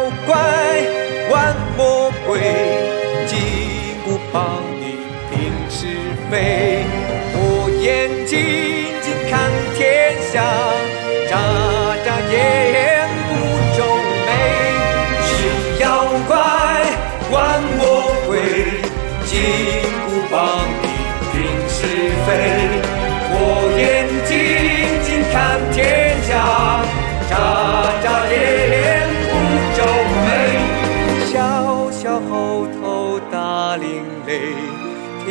妖怪，玩魔鬼，金箍棒你平是非。我眼睛睛看天下，眨眨眼不皱眉。是妖怪，玩魔鬼，金箍棒你平是非。我眼睛睛看天下，眨眨眼不皱眉。小小猴头大领雷，天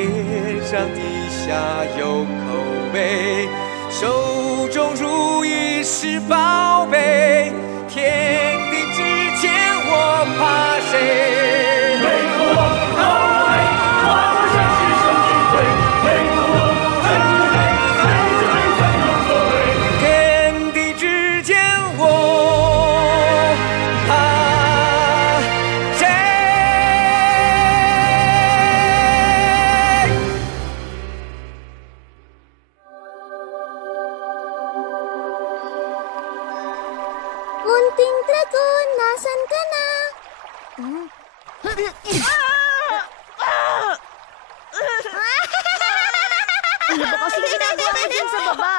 上地下有口碑。手中如意是宝贝，天地之间我怕谁？Munting dragon, nasan ka na? Ano ba kasi ginagawa mo dyan sa baba?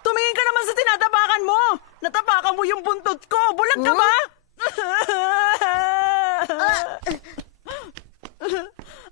Tumingin ka naman sa tinatapakan mo! Natapakan mo yung buntot ko! Bulag ka ba?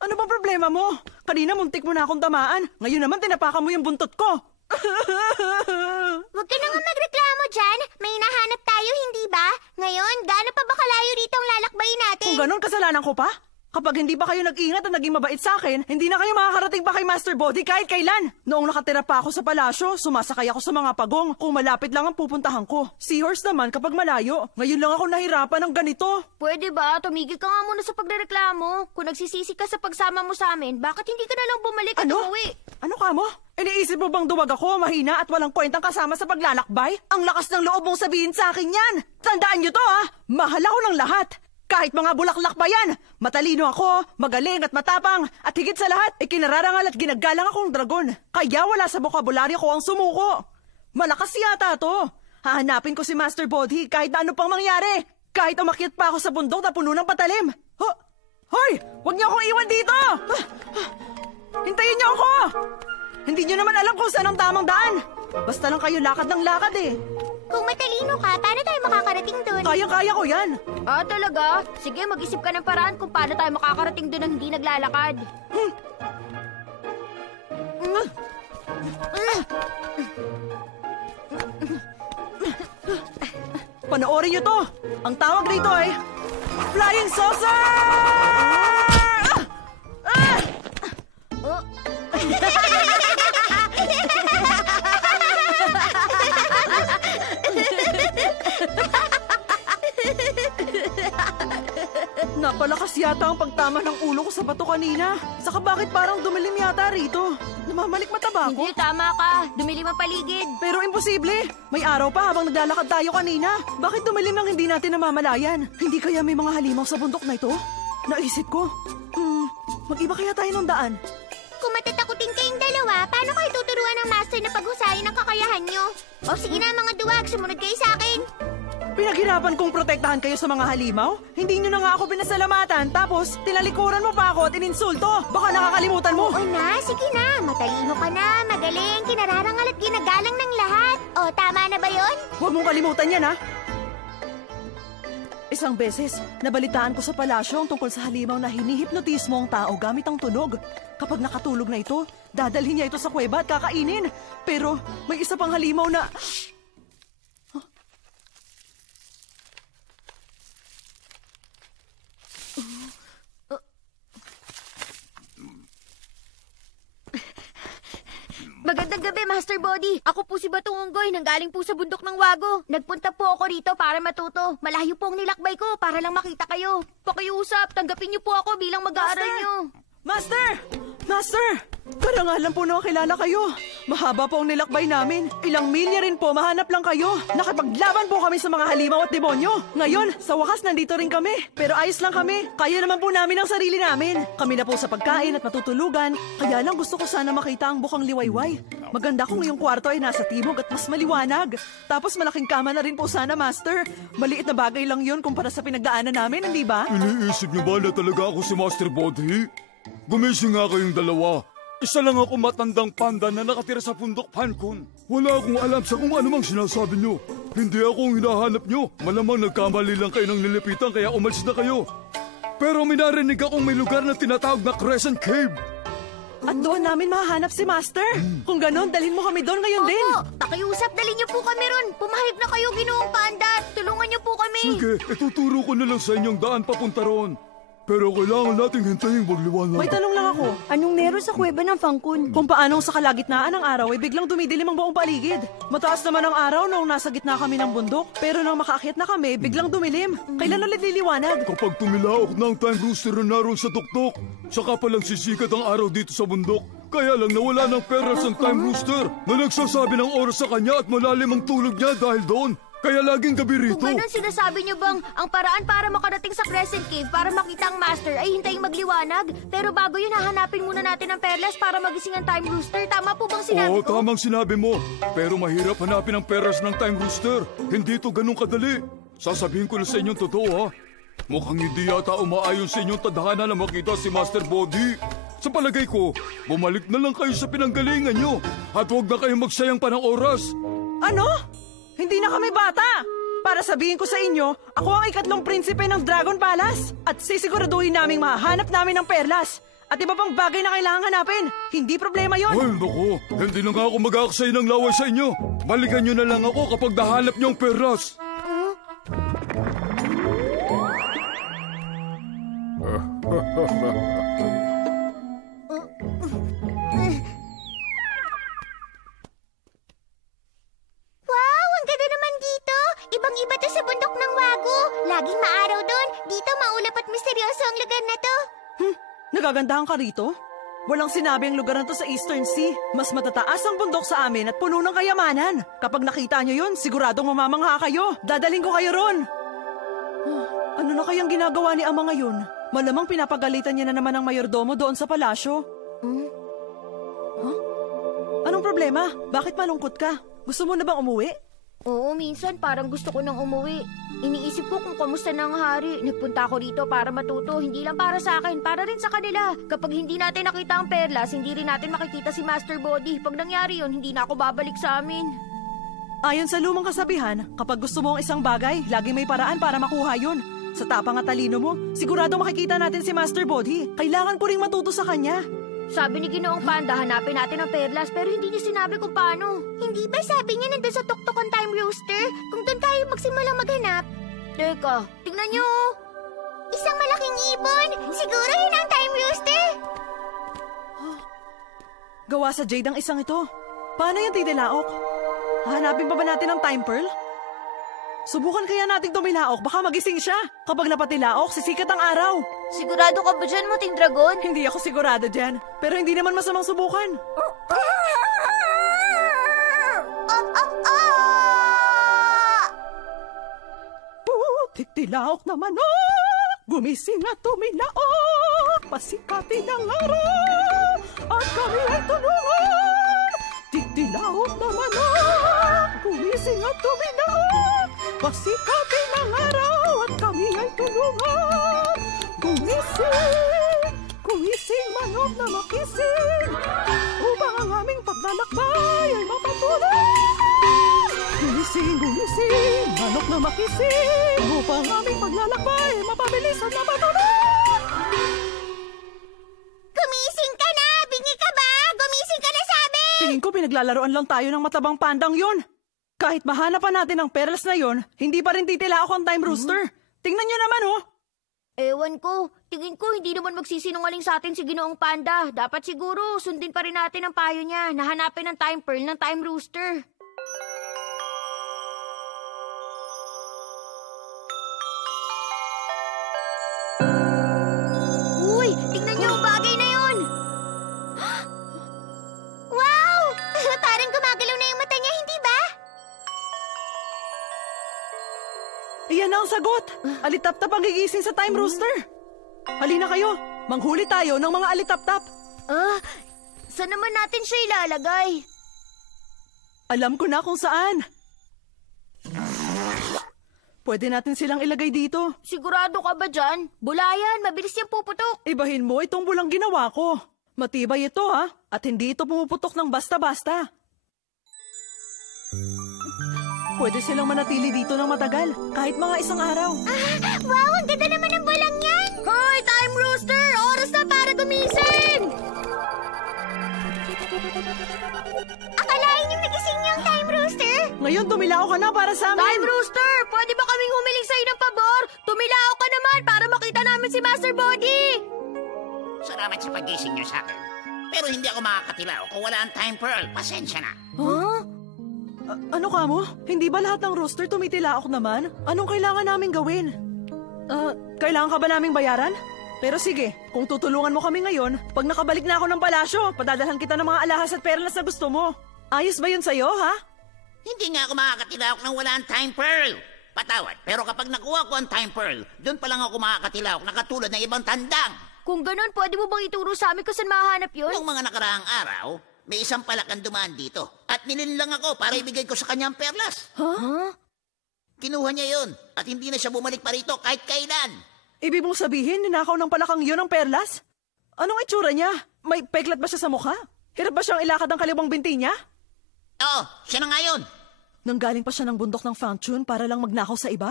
Ano bang problema mo? Kanina muntik mo na akong tamaan. Ngayon naman tinapakan mo yung buntot ko. Huwag ka na nga magreklamo dyan. May hinahanap tayo, hindi ba? Ngayon, gaano pa ba kalayo rito ang lalakbayin natin? Kung ganun, kasalanan ko pa? Kapag hindi pa kayo nag-ingat at naging mabait sa akin, hindi na kayo makakarating pa kay Master Bodhi kahit kailan. Noong nakatira pa ako sa palasyo, sumasakay ako sa mga pagong. Kung malapit lang ang pupuntahan ko. Seahorse naman kapag malayo. Ngayon lang ako nahirapan ng ganito. Pwede ba? Tumigil ka nga muna sa pagrereklamo. Kung nagsisisi ka sa pagsama mo sa amin, bakit hindi ka na lang bumalik at umuwi? Ano ka mo? Iniisip mo bang duwag ako, mahina at walang kwentang kasama sa paglalakbay? Ang lakas ng loob mong sabihin sa akin yan! Tandaan niyo to ha! Mahal ako ng lahat! Kahit mga bulaklak pa yan! Matalino ako, magaling at matapang, at higit sa lahat, ikinararangal at ginagalang akong dragon. Kaya wala sa bokabularyo ko ang sumuko. Malakas yata to. Hahanapin ko si Master Bodhi kahit na ano pang mangyari. Kahit umakyat pa ako sa bundok na puno ng patalim. Hoy! Huwag niyo akong iwan dito! Hintayin niyo ako! Hindi niyo naman alam kung saan ang tamang daan. Basta lang kayo lakad ng lakad eh. Kung matalino ka, paano tayo makakarating doon? Kaya-kaya ko yan. Ah, talaga? Sige, mag-isip ka ng paraan kung paano tayo makakarating doon ng hindi naglalakad. Panoorin niyo to. Ang tawag rito ay Flying Saucer! Napalakas yata ang pagtama ng ulo ko sa bato kanina. Saka bakit parang dumilim yata rito? Namamalik mata ba ako? Hindi, tama ka. Dumilim ang paligid. Pero imposible. May araw pa habang naglalakad tayo kanina. Bakit dumilim nang hindi natin namamalayan? Hindi kaya may mga halimaw sa bundok na ito? Naisip ko, mag-iba kaya tayo ng daan? Kung matatakutin kayong dalawa, paano kayo tuturuan ng master na paghusayin ang kakayahan nyo? O sige na mga duwag, sumunod kayo sa akin. Pinaghirapan kong protektahan kayo sa mga halimaw? Hindi nyo na nga ako pinasalamatan, tapos tinalikuran mo pa ako at ininsulto. Baka nakakalimutan mo. Oo na, sige na. Matalino ka na, magaling, kinararangal at ginagalang ng lahat. O, tama na ba yon? Huwag mong kalimutan yan, ha? Isang beses, nabalitaan ko sa palasyo ang tungkol sa halimaw na hinihipnotismo ang tao gamit ang tunog. Kapag nakatulog na ito, dadalhin niya ito sa kuweba at kakainin. Pero may isa pang halimaw na... Magandang gabi, Master Bodhi. Ako po si Batong Unggoy, nanggaling po sa bundok ng Wago. Nagpunta po ako rito para matuto. Malayo po ang nilakbay ko para lang makita kayo. Pakiusap, tanggapin niyo po ako bilang mag-aaral niyo. Master! Master! Karangalan po na kilala kayo. Mahaba po ang nilakbay namin. Ilang milya rin po, mahanap lang kayo. Nakipaglaban po kami sa mga halimaw at demonyo. Ngayon, sa wakas nandito rin kami. Pero ayos lang kami. Kaya naman po namin ang sarili namin. Kami na po sa pagkain at matutulugan. Kaya lang gusto ko sana makita ang bukang liwayway. Maganda kung yung kwarto ay nasa timog at mas maliwanag. Tapos malaking kama na rin po sana, Master. Maliit na bagay lang yun kumpara sa pinagdaanan namin, hindi ba? Iniisip niyo ba na talaga ako si Master Bodhi? Gumising nga kayong dalawa. Isa lang ako matandang panda na nakatira sa Pundok Pankon. Wala akong alam sa kung anumang sinasabi niyo. Hindi ako ang hinahanap niyo. Malamang nagkamali lang kayo ng nilipitan kaya umalis na kayo. Pero minarinig akong may lugar na tinatawag na Crescent Cave. At doon namin mahanap si Master. Kung ganon, dalhin mo kami doon ngayon din. Opo, pakiusap, dalhin niyo po kami ron. Pumahig na kayo, Ginoong Panda. Tulungan niyo po kami. Sige, ituturo ko na lang sa inyong daan papunta roon. Pero kailangan nating hintayin magliwanag. May tanong lang ako. Anong meron sa kuweba ng Fangkun? Kung paanong sa kalagitnaan ng araw ay biglang dumidilim ang buong paligid. Mataas naman ang araw noong nasa gitna kami ng bundok. Pero nang makaakyat na kami, biglang dumilim. Kailan ulit liliwanag? Kapag tumilaok na ang time rooster na naroon sa tuktok, saka palang sisikat ang araw dito sa bundok. Kaya lang nawala ng peras ang time rooster na nagsasabi ng oras sa kanya at malalim ang tulog niya dahil doon. Kaya laging gabi rito. Kung ganun sinasabi niyo bang ang paraan para makarating sa Crescent Cave para makita ang Master ay hintayin magliwanag? Pero bago yun, hahanapin muna natin ang perlas para magising ang Time Rooster. Tama po bang sinabi Oo, ko? tamang sinabi mo. Pero mahirap hanapin ang peras ng time rooster. Hindi ito ganun kadali. Sasabihin ko na sa inyong totoo ha. Mukhang hindi yata umaayon sa inyong tadhana na makita si Master Bodhi. Sa palagay ko, bumalik na lang kayo sa pinanggalingan nyo. At huwag na kayong magsayang pa ng oras. Ano? Hindi na kami bata! Para sabihin ko sa inyo, ako ang ikatlong prinsipe ng Dragon Palace at sisiguraduhin naming mahanap namin ang perlas. At iba pang bagay na kailangan hanapin. Hindi problema yon. Ay, naku. Hindi na nga ako mag-aaksay ng laway sa inyo. Balikan nyo na lang ako kapag nahanap nyo ang peras. Wow, ang ganda naman dito. Ibang-iba to sa bundok ng Wago. Laging maaraw doon. Dito maulap at misteryoso ang lugar na to. Nagagandahan ka rito? Walang sinabi ang lugar na to sa Eastern Sea. Mas matataas ang bundok sa amin at puno ng kayamanan. Kapag nakita nyo yun, siguradong mamamangha kayo. Dadaling ko kayo ron. Ano na kayang ginagawa ni Ama ngayon? Malamang pinapagalitan niya na naman ang mayordomo doon sa palasyo. Huh? Anong problema? Bakit malungkot ka? Gusto mo na bang umuwi? Oo, minsan parang gusto ko nang umuwi. Iniisip ko kung kamusta na ang hari. Nagpunta ako rito para matuto, hindi lang para sa akin, para rin sa kanila. Kapag hindi natin nakita ang perlas, hindi rin natin makikita si Master Bodhi. Pag nangyari yun, hindi na ako babalik sa amin. Ayon sa lumang kasabihan, kapag gusto mo ang isang bagay, lagi may paraan para makuha yun. Sa tapang at talino mo, sigurado makikita natin si Master Bodhi. Kailangan ko ring matuto sa kanya. Sabi ni Ginoong Panda, hanapin natin ang perlas, pero hindi niya sinabi kung paano. Hindi ba sabi niya nandun sa tuktok ang Time Rooster? Kung doon tayo magsimulang maghanap. Teka, tingnan niyo. Isang malaking ibon. Siguro yun ang Time Rooster. Gawa sa jade ang isang ito. Paano yung titilaok? Hahanapin pa ba natin ang time pearl? Subukan kaya nating tumilaok, baka magising siya. Kapag napatilaok, sisikat ang araw. Sigurado ka ba dyan, Muting Dragon? Hindi ako sigurado dyan, pero hindi naman masamang subukan. Tiktilaok na manok, gumising at tumilaok, pasikatin ang araw, at kami ay tulungan. Tiktilaok na manok, gumising at tumilaok, pasikatin ang araw, at kami ay tulungan. Gumising, gumising manok na makising, upang ang aming paglalakbay ay mapatuloy. Gumising, gumising, manok na makising, upang aming paglalakbay ay mapabilis at mapatuloy. Gumising ka na! Bingi ka ba? Gumising ka na, sabi! Tingin ko pinaglalaroan lang tayo ng matabang pandang yun. Kahit mahanapan natin ang perlas na yon, hindi pa rin titila ako ang time rooster. Tingnan niyo naman oh. Ewan ko. Tingin ko hindi naman magsisinungaling sa atin si Ginoong Panda. Dapat siguro sundin pa rin natin ang payo niya na hanapin ang time pearl ng Time Rooster. Uy! Tingnan niyo ang bagay na yun! Iyan na ang sagot. Alitap-tap ang gigising sa time rooster. Halina kayo, manghuli tayo ng mga alitap-tap. Saan naman natin siya ilalagay? Alam ko na kung saan. Pwede natin silang ilagay dito. Sigurado ka ba dyan? Bulayan, mabilis yung puputok. Ibahin mo itong bulang ginawa ko. Matibay ito ha, at hindi ito pumuputok ng basta-basta. Pwede silang manatili dito ng matagal, kahit mga isang araw. Wow, ang ganda naman ng bulang yan! Hoy, time rooster! Oras na para gumising! Akalain yung nagising yung time rooster? Ngayon tumilaw ka na para sa amin. Time rooster! Pwede ba kaming humiling sa'yo ng pabor? Tumilaw ka naman para makita namin si Master Body! Salamat sa pagising niyo sa akin. Pero hindi ako makakatilaw kung wala ang time pearl. Pasensya na. Huh? Ano ka mo? Hindi ba lahat ng rooster tumitilaok naman? Anong kailangan naming gawin? Kailangan ka ba naming bayaran? Pero sige, kung tutulungan mo kami ngayon, pag nakabalik na ako ng palasyo, padadalhan kita ng mga alahas at perlas na gusto mo. Ayos ba yun sa'yo, ha? Hindi nga ako makakatilaw nang wala ang time pearl. Patawad, pero kapag nakuha ko ang time pearl, doon pa lang ako makakatilaw na katulad ng ibang tandang. Kung ganun, pwede mo bang ituro sa amin kung saan mahanap yun? Noong mga nakaraang araw, may isang palakang dumaan dito. At nilinlang ako para ibigay ko sa kanyang perlas. Huh? Kinuha niya yun at hindi na siya bumalik pa rito kahit kailan. Ibig mong sabihin, ninakaw ng palakang yun ang perlas? Anong itsura niya? May peklat ba siya sa mukha? Hirap ba siyang ilakad ang kaliwang binti niya? Oo, siya na nga yun. Nanggaling pa siya ng bundok ng Fangchun para lang magnakaw sa iba?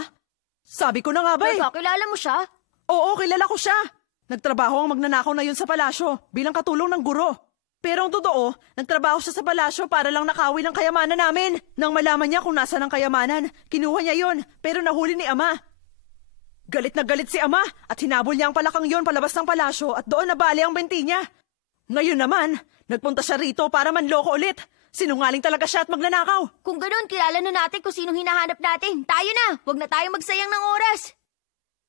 Sabi ko na nga ba eh. Teka, kilala mo siya? Oo, kilala ko siya. Nagtrabaho ang magnanakaw na yun sa palasyo bilang katulong ng guro. Pero ang totoo, nagtrabaho siya sa palasyo para lang nakawin ang kayamanan namin. Nang malaman niya kung nasa ng kayamanan, kinuha niya yun, pero nahuli ni Ama. Galit na galit si Ama at hinabol niya ang palakang yon palabas ng palasyo at doon nabali ang binti niya. Ngayon naman, nagpunta siya rito para manloko ulit. Sinungaling talaga siya at magnanakaw. Kung ganun, kilala na natin kung sinong hinahanap natin. Tayo na! Huwag na tayo magsayang ng oras.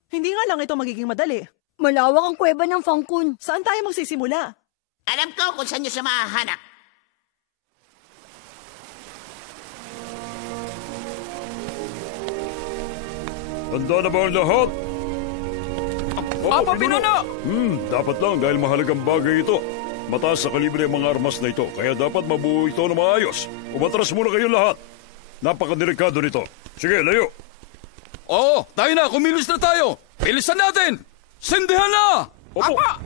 Hindi nga lang ito magiging madali. Malawak ang kuweba ng Fangkun. Saan tayo magsisimula? Alam ko kung saan niyo siya mahahanap. Handa na ba ang lahat? Apa, Pinuno! Dapat lang dahil mahalagang bagay ito. Mataas sa kalibre ang mga armas na ito, kaya dapat mabuo ito na maayos. Umatras muna kayong lahat. Napakadelikado nito. Sige, layo. Oo, tayo na! Kumilos na tayo! Bilisan natin! Sindihan na! Opo. Apa!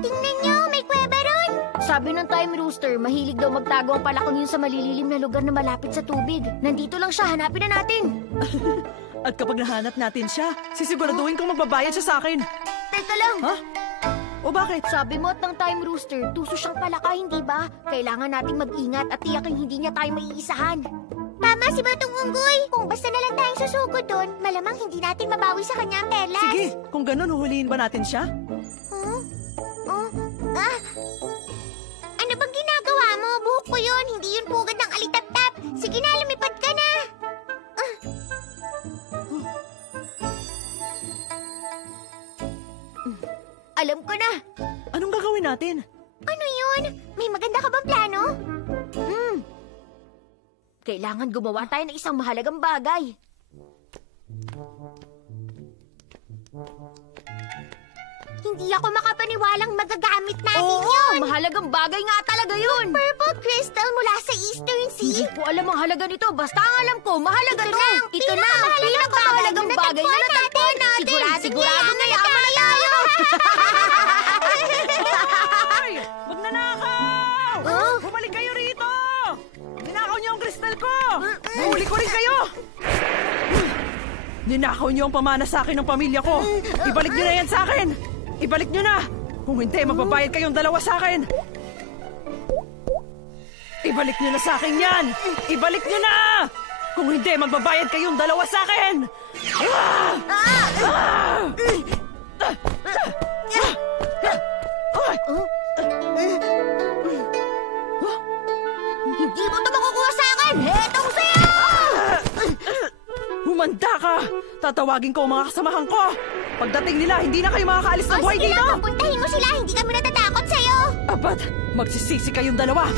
Tingnan niyo, may kuweba ron! Sabi ng time rooster, mahilig daw magtago ang palakang yun sa malililim na lugar na malapit sa tubig. Nandito lang siya, hanapin na natin. At kapag nahanap natin siya, sisiguraduhin kong magbabayad siya sa akin. Teka lang! Ha? O bakit? Sabi mo at ng time rooster, tuso siyang palaka, hindi ba? Kailangan nating mag-ingat at tiyaking hindi niya tayo maiisahan. Tama si Batong Unggoy! Kung basta na lang tayong susugod doon, malamang hindi natin mabawi sa kanya ang perlas. Sige, kung ganun, huhulihin ba natin siya? Huh? Ano bang ginagawa mo? Buhok ko yun, hindi yun pugad ng alitap-tap. Sige na, lumipad ka na. Alam ko na. Anong gagawin natin? Ano yun? May maganda ka bang plano? Kailangan gumawa tayo ng isang mahalagang bagay. Hindi ako makapaniwalang magagamit natin yun. Mahalagang bagay nga talaga yun. Purple crystal mula sa Eastern Sea. Hindi ko alam ang halaga nito. Basta ang alam ko, mahalaga to. Ito na ang pinakamahalagang bagay na natagpuan natin. Sigurado na yaman na tayo. Ay! Magnanakaw! Bumalik kayo rito! Ninakaw niyo ang kristal ko! Mahuli ko rin kayo! Ninakaw niyo ang pamana sa akin ng pamilya ko! Ibalik niyo na yan sa akin! Ibalik niyo na! Kung hindi, magbabayad kayong dalawa sa akin! Ibalik niyo na sa akin yan! Ibalik niyo na! Kung hindi, magbabayad kayong dalawa sa akin! Hindi mo ito makukuha sa akin! Hetong sa'yo! Humanda ka! Tatawagin ko ang mga kasamahan ko! Pagdating nila, hindi na kayo makakaalis ng buhay sige dito! lang, papuntahin mo sila. Hindi kami natatakot sa'yo. Abat, magsisisi kayong dalawa!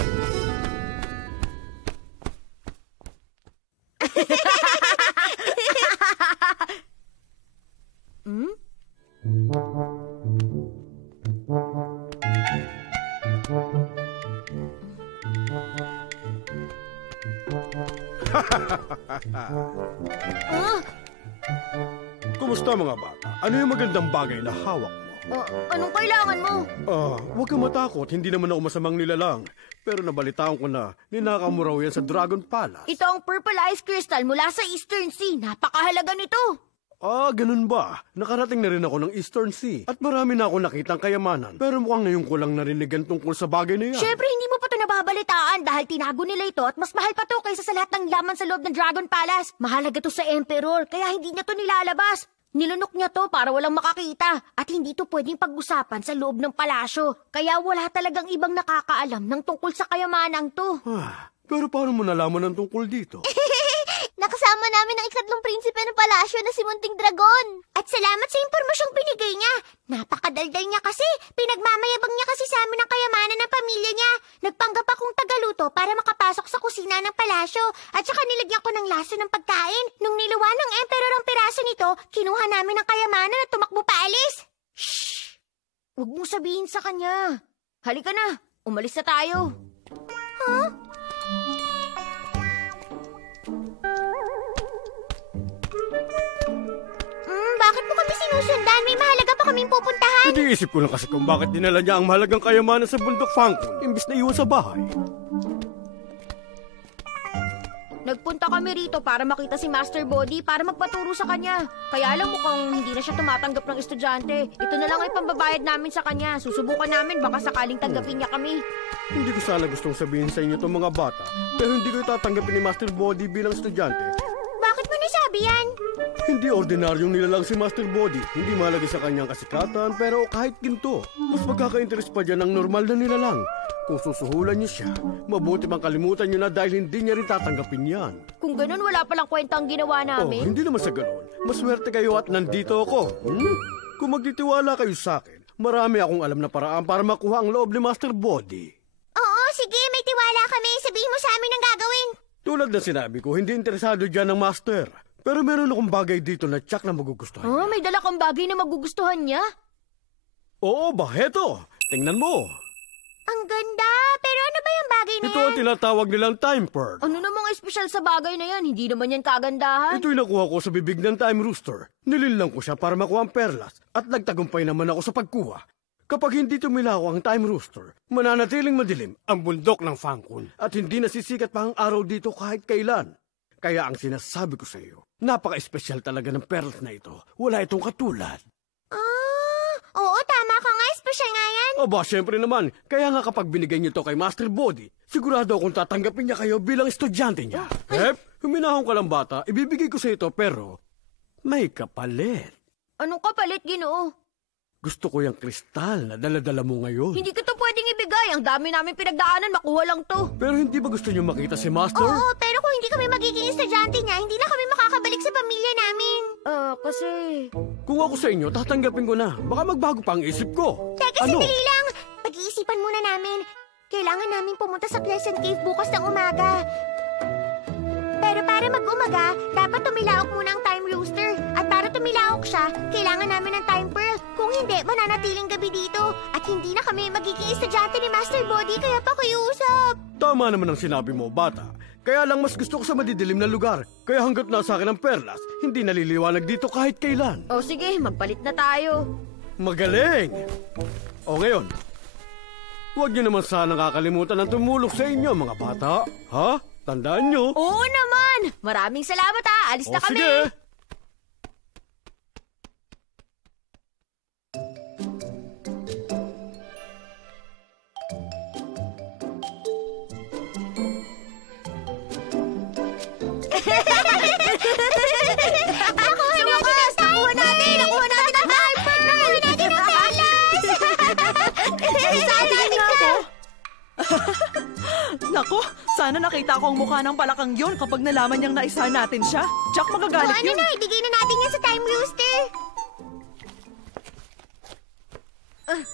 Kumusta mga bata? Ano yung magandang bagay na hawak mo? Anong kailangan mo? Huwag kang matakot. Hindi naman ako masamang nilalang. Pero nabalitaan ko na, ninakaw mo raw yan sa Dragon Palace. Ito ang Purple Ice Crystal mula sa Eastern Sea. Napakahalaga nito. Ganun ba? Nakarating na rin ako ng Eastern Sea. At marami na ako nakitang kayamanan. Pero mukhang ngayon ko lang narinigan tungkol sa bagay na yan. Siyempre, hindi mo pa ito nababalitaan dahil tinago nila ito at mas mahal pa to kaysa sa lahat ng laman sa loob ng Dragon Palace. Mahalaga to sa Emperor, kaya hindi niya to nilalabas. Nilunok niya to para walang makakita at hindi to pwedeng pag-usapan sa loob ng palasyo. Kaya wala talagang ibang nakakaalam ng tungkol sa kayamanang to. Pero paano mo nalaman ang tungkol dito? Nakasama namin ang ikatlong prinsipe ng palasyo na si Munting Dragon. At salamat sa impormasyong binigay niya. Napakadaldal niya kasi. Pinagmamayabang niya kasi sa amin ang kayamanan ng pamilya niya. Nagpanggap akong tagaluto para makapasok sa kusina ng palasyo. At saka nilagyan ko ng laso ng pagkain. Nung niluwa ng emperor ang piraso nito, kinuha namin ang kayamanan at tumakbo paalis. Shh! Huwag mong sabihin sa kanya. Halika na, umalis na tayo. Huh? Bakit mo kami sinusundan? May mahalaga pa kaming pupuntahan. Hindi isip ko lang kasi kung bakit dinala niya ang mahalagang kayamanan sa bundok Fangkon, imbis na iwan sa bahay. Nagpunta kami rito para makita si Master Body para magpaturo sa kanya. Kaya lang mukhang hindi na siya tumatanggap ng estudyante. Ito na lang ay pambabayad namin sa kanya. Susubukan namin baka sakaling tanggapin niya kami. Hindi ko sana gustong sabihin sa inyo itong mga bata, pero hindi ko tatanggapin ni Master Body bilang estudyante. Bakit mo nasabi yan? Hindi ordinaryong nilalang si Master Body. Hindi mahalaga sa kanyang kasikatan, pero kahit ginto, mas magkaka-interest pa dyan ng normal na nilalang. Kung susuhulan niyo siya, mabuti bang kalimutan niyo na dahil hindi niya rin tatanggapin yan. Kung ganun, wala palang kwenta ang ginawa namin. Hindi naman sa ganun. Maswerte kayo at nandito ako. Kung magtitiwala kayo sa akin, marami akong alam na paraan para makuha ang loob ni Master Body. Oo, sige, may tiwala kami. Sabihin mo sa amin ang gagawin. Tulad na sinabi ko, hindi interesado dyan ng Master. Pero meron akong bagay dito na tsak na magugustuhan niya. May dala kang bagay na magugustuhan niya? Oo ba, heto. Tingnan mo. Ang ganda! Pero ano ba yung bagay na Ito yan? ang tinatawag nilang time pearl. Ano namang espesyal sa bagay na yan? Hindi naman yan kagandahan. Ito'y nakuha ko sa bibig ng time rooster. Nililang ko siya para makuha ang perlas at nagtagumpay naman ako sa pagkuha. Kapag hindi tumilaw ang time rooster, mananatiling madilim ang bundok ng Fangkon at hindi nasisikat pa ang araw dito kahit kailan. Kaya ang sinasabi ko sa iyo, napaka-espesyal talaga ng perlas na ito. Wala itong katulad. Oo, tama ka nga. Espesyal nga yan. Aba, syempre naman. Kaya nga kapag binigay niyo to kay Master Body, sigurado akong tatanggapin niya kayo bilang estudyante niya. Huminahon ka lang bata, ibibigay ko sa ito pero may kapalit. Anong kapalit, Ginoo? Gusto ko yung kristal na dala-dala mo ngayon. Hindi ko to pwedeng ibigay. Ang dami namin pinagdaanan, makuha lang to. Pero hindi ba gusto niyo makita si Master? Oo, pero kung hindi kami magiging estudyante niya, hindi na kami makakabalik sa pamilya namin. Kasi... Kung ako sa inyo, tatanggapin ko na. Baka magbago pa ang isip ko. Teka, sandali lang. Pag-iisipan muna namin. Kailangan namin pumunta sa Pleasant Cave bukas ng umaga. Pero para mag-umaga, dapat tumilaok muna ang time rooster. At para tumilaok siya, kailangan namin ng time pearl. Kung hindi, mananatiling gabi dito. At hindi na kami magiging estudyante ni Master Body, kaya pakiusap. Tama naman ang sinabi mo, bata. Kaya lang mas gusto ko sa madidilim na lugar. Kaya hanggat nasa akin ang perlas, hindi naliliwanag dito kahit kailan. O sige, magpalit na tayo. Magaling! O ngayon, huwag niyo naman sana nakakalimutan ng tumulong sa inyo, mga bata. Ha? Tandaan niyo. Oo naman! Maraming salamat ha! Alis na kami! Sige! Nakuha natin ang time pearl! Nakuha natin ang perlas! Sana Nako, sana makita ko ang mukha ng palakang yon kapag nalaman niyang naisahan natin siya. Jack, O magagalit ano yun. na, ibigay na natin yan sa Time Rooster.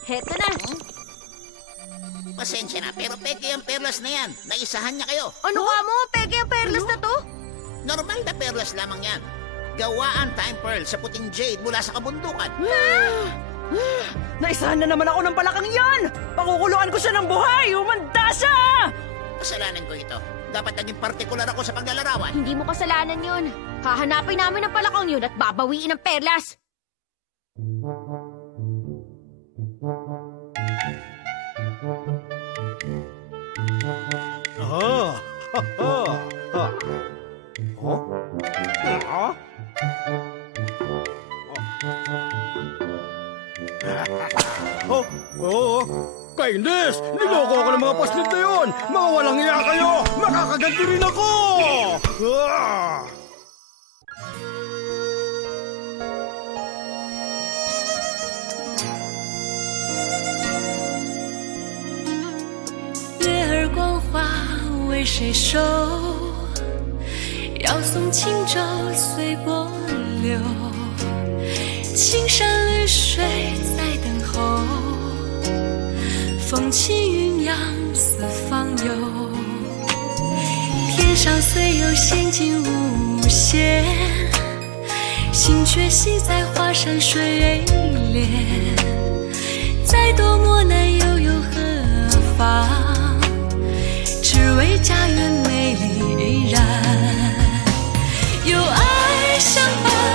Heto na. Pasensya na, pero peke ang perlas na yan. Naisahan niya kayo. Ano ka mo? Peke ang perlas na to? Normal na perlas lamang yan. Gawaan time pearl sa puting jade mula sa kabundukan. Naisahan na naman ako ng palakang yan! Pakukuluan ko siya ng buhay! Umanda siya! Kasalanan ko ito. Dapat naging partikular ako sa paglalarawan. Hindi mo kasalanan yun. Hahanapin namin ang palakang yun at babawiin ang perlas. Kainis! Niloko ako ng mga paslit na yun! Mga walang iya kayo! Makakaganti rin ako! Ah!为谁收？要送轻舟随波流，青山绿水在等候，风起云扬四方游。天上虽有仙境无限，心却系在华山水帘。再多磨难又有何妨？只为家园美丽依然，有爱相伴。